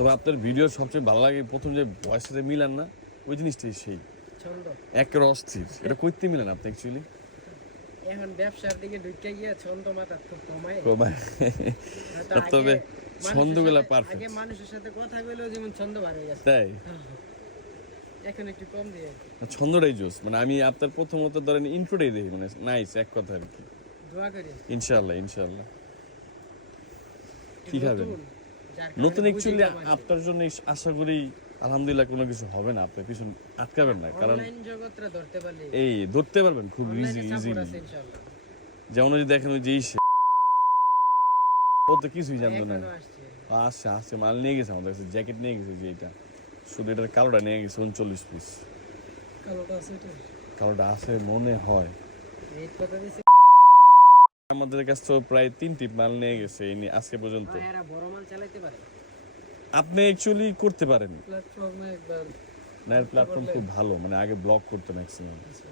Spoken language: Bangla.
তবে আপনার ভিডিও সবচেয়ে ভালো লাগে প্রথম যে ভয়েসের সাথে মিলান না, ওই জিনিসটাই সেই ছন্দ একের অস্থির। এটা কইতে মিলেন আপনি অ্যাকচুয়ালি এখন ব্যবসার দিকে ঢুকে গিয়ে ছন্দ মাথা খুব কমায় কমায়। হয়তো আগে তবে মানুষের ছন্দগুলা সাথে- পারফেক্ট, আগে মানুষের সাথে কথা বলেও যেমন ছন্দ বার হয়ে গেছে তাই এখন একটু কম দিয়ে ছন্দটাই জোস। মানে আমি আপনার প্রথমত ধরেন ইন্ট্রোটাই দেখি, মানে নাইস এক কথা আর কি। দোয়া করি ইনশাআল্লাহ ইনশাআল্লাহ। কি খাবেন? নতুন, যার কারণে নতুন বুঝি অ্যাকচুয়ালি কম আছে। আপনার জন্য আশা করি আলহামদুলিল্লাহ কোনো কিছু হবে না, আপনার পিছন আটকাবেন না, কারণ অনলাইন জগৎটা ধরতে পারলে এই ধরতে পারবেন খুব অনলাইনে ইজি সাপোর্ট ইজিলি। আছে ইনশাআল্লাহ যেমন ওই যে দেখেন ওই যে ও তো কিছুই জানতো না। এখনো আসছে আসছে আসছে মাল নিয়ে গেছে আমাদের কাছে, জ্যাকেট নিয়ে গেছে যে এটা, শুধু এটার কালোটা নিয়ে গেছে 39 পিস। কালোটা আছে এটা কালোটা আছে মনে হয়। রেট কত দিছে আমাদের কাছে তো প্রায় 3টি মাল নিয়ে গেছে এই নিয়ে আজকে পর্যন্ত। এরা বড় মাল চালাতে পারে আপনি অ্যাকচুয়ালি করতে পারেন, প্ল্যাটফর্মে একবার না প্ল্যাটফর্ম খুব ভালো, মানে আগে ব্লক করতো ম্যাক্সিমাম। আচ্ছা